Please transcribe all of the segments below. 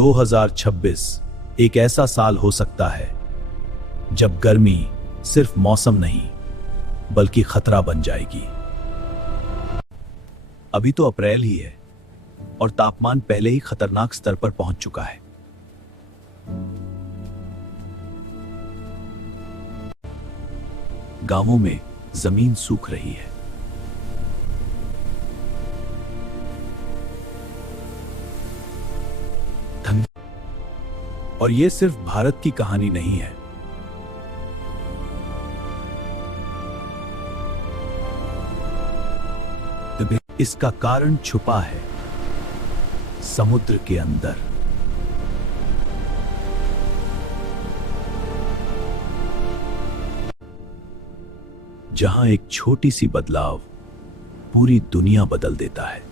2026 एक ऐसा साल हो सकता है जब गर्मी सिर्फ मौसम नहीं बल्कि खतरा बन जाएगी। अभी तो अप्रैल ही है और तापमान पहले ही खतरनाक स्तर पर पहुंच चुका है। गांवों में जमीन सूख रही है। और यह सिर्फ भारत की कहानी नहीं है। इसका कारण छुपा है समुद्र के अंदर। जहां एक छोटी सी बदलाव पूरी दुनिया बदल देता है।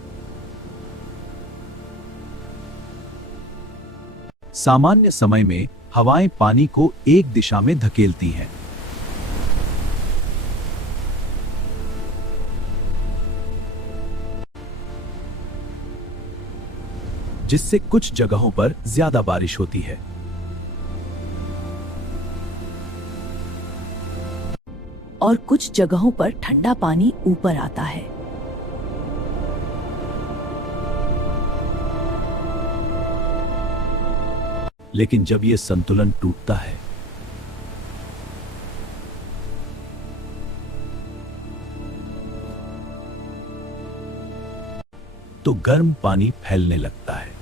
सामान्य समय में हवाएं पानी को एक दिशा में धकेलती हैं। जिससे कुछ जगहों पर ज्यादा बारिश होती है और कुछ जगहों पर ठंडा पानी ऊपर आता है। लेकिन जब यह संतुलन टूटता है तो गर्म पानी फैलने लगता है।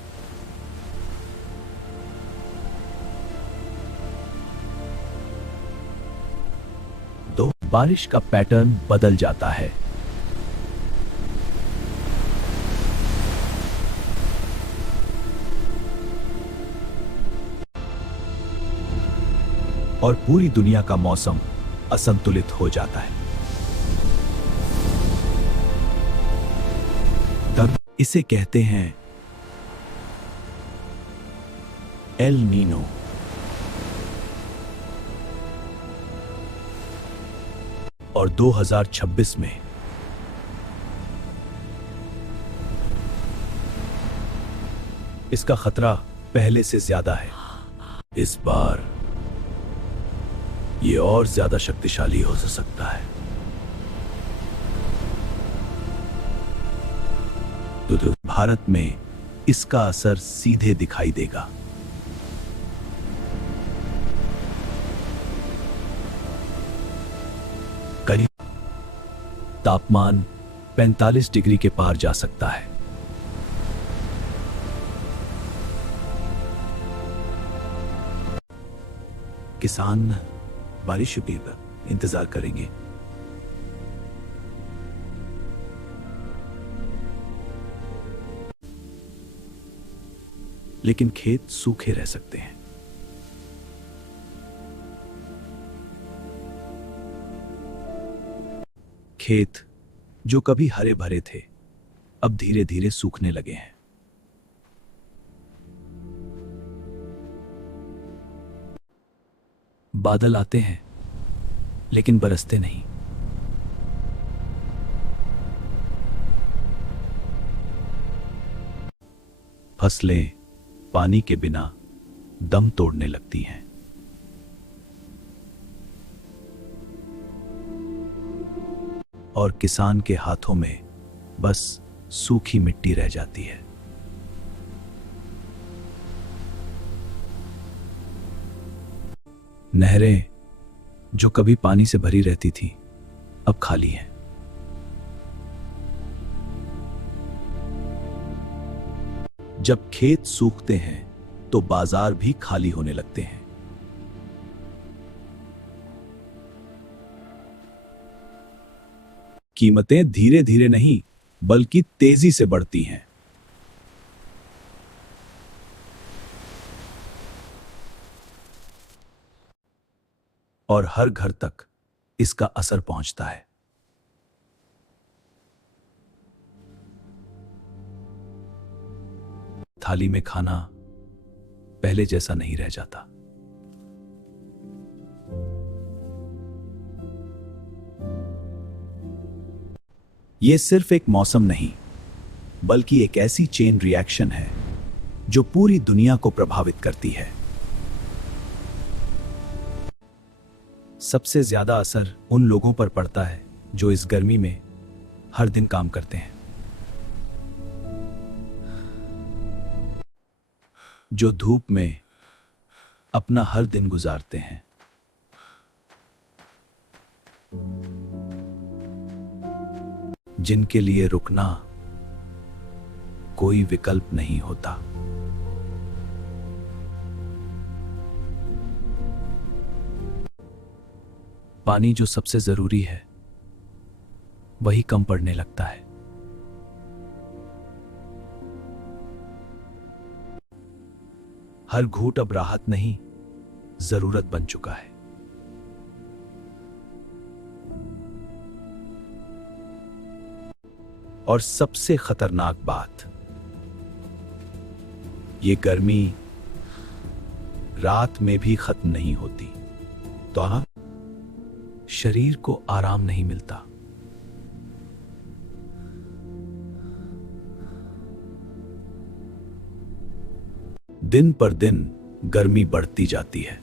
तो बारिश का पैटर्न बदल जाता है। और पूरी दुनिया का मौसम असंतुलित हो जाता है। तब इसे कहते हैं एल नीनो। और 2026 में इसका खतरा पहले से ज्यादा है। इस बार ये और ज्यादा शक्तिशाली हो सकता है। तो भारत में इसका असर सीधे दिखाई देगा। करीब तापमान 45 डिग्री के पार जा सकता है। किसान बारिश के इंतजार करेंगे। लेकिन खेत सूखे रह सकते हैं। खेत जो कभी हरे भरे थे अब धीरे धीरे सूखने लगे हैं। बादल आते हैं लेकिन बरसते नहीं। फसलें पानी के बिना दम तोड़ने लगती हैं। और किसान के हाथों में बस सूखी मिट्टी रह जाती है। नहरें जो कभी पानी से भरी रहती थी अब खाली हैं। जब खेत सूखते हैं तो बाजार भी खाली होने लगते हैं। कीमतें धीरे धीरे नहीं बल्कि तेजी से बढ़ती हैं। और हर घर तक इसका असर पहुंचता है। थाली में खाना पहले जैसा नहीं रह जाता। यह सिर्फ एक मौसम नहीं बल्कि एक ऐसी चेन रिएक्शन है जो पूरी दुनिया को प्रभावित करती है। सबसे ज्यादा असर उन लोगों पर पड़ता है जो इस गर्मी में हर दिन काम करते हैं, जो धूप में अपना हर दिन गुजारते हैं, जिनके लिए रुकना कोई विकल्प नहीं होता। पानी जो सबसे जरूरी है वही कम पड़ने लगता है। हर घूंट अब राहत नहीं, जरूरत बन चुका है। और सबसे खतरनाक बात, ये गर्मी रात में भी खत्म नहीं होती, तो शरीर को आराम नहीं मिलता। दिन पर दिन गर्मी बढ़ती जाती है।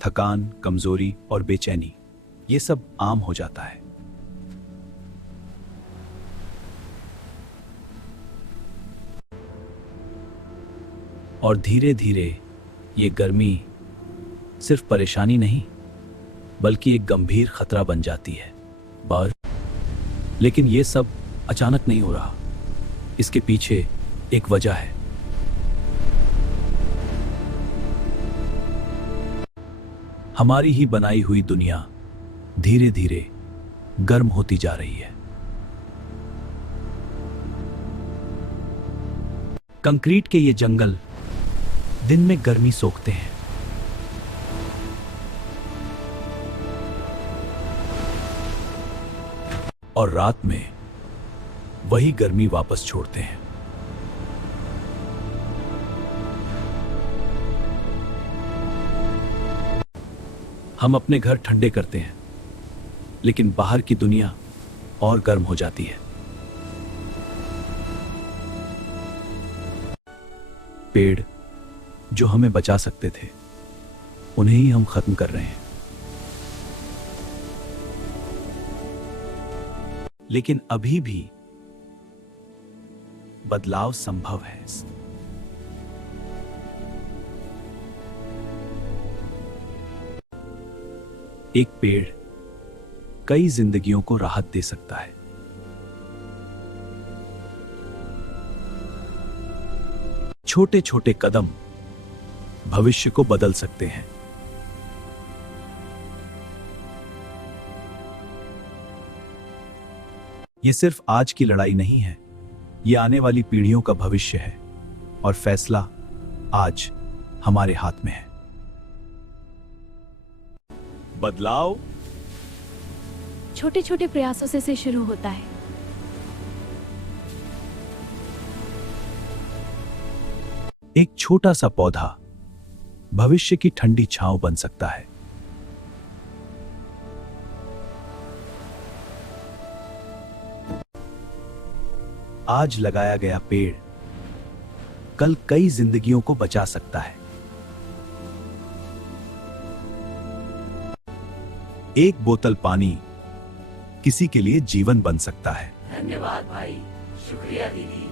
थकान, कमजोरी और बेचैनी, ये सब आम हो जाता है। और धीरे धीरे ये गर्मी सिर्फ परेशानी नहीं बल्कि एक गंभीर खतरा बन जाती है। लेकिन ये सब अचानक नहीं हो रहा, इसके पीछे एक वजह है। हमारी ही बनाई हुई दुनिया धीरे धीरे गर्म होती जा रही है। कंक्रीट के ये जंगल दिन में गर्मी सोखते हैं, और रात में वही गर्मी वापस छोड़ते हैं। हम अपने घर ठंडे करते हैं, लेकिन बाहर की दुनिया और गर्म हो जाती है। पेड़ जो हमें बचा सकते थे, उन्हें ही हम खत्म कर रहे हैं। लेकिन अभी भी बदलाव संभव है। एक पेड़ कई जिंदगियों को राहत दे सकता है। छोटे छोटे कदम भविष्य को बदल सकते हैं। ये सिर्फ आज की लड़ाई नहीं है, ये आने वाली पीढ़ियों का भविष्य है, और फैसला आज हमारे हाथ में है। बदलाव छोटे छोटे प्रयासों से शुरू होता है। एक छोटा सा पौधा भविष्य की ठंडी छांव बन सकता है। आज लगाया गया पेड़ कल कई जिंदगियों को बचा सकता है। एक बोतल पानी किसी के लिए जीवन बन सकता है। धन्यवाद भाई, शुक्रिया दीदी।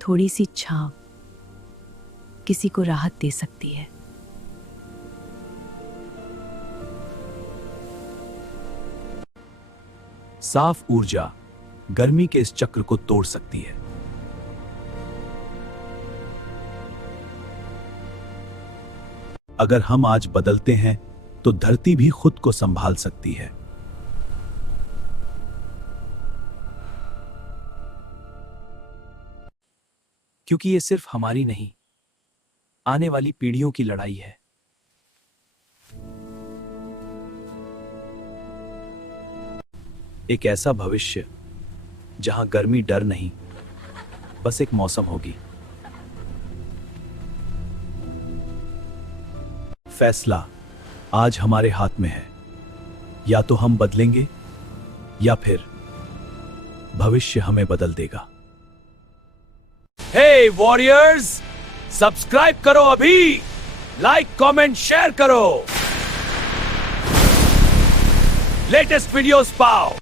थोड़ी सी छांव किसी को राहत दे सकती है। साफ ऊर्जा गर्मी के इस चक्र को तोड़ सकती है। अगर हम आज बदलते हैं तो धरती भी खुद को संभाल सकती है। क्योंकि ये सिर्फ हमारी नहीं, आने वाली पीढ़ियों की लड़ाई है। एक ऐसा भविष्य जहां गर्मी डर नहीं, बस एक मौसम होगी। फैसला आज हमारे हाथ में है। या तो हम बदलेंगे या फिर भविष्य हमें बदल देगा। हे वॉरियर्स, सब्सक्राइब करो अभी, लाइक कमेंट शेयर करो, लेटेस्ट वीडियोस पाओ।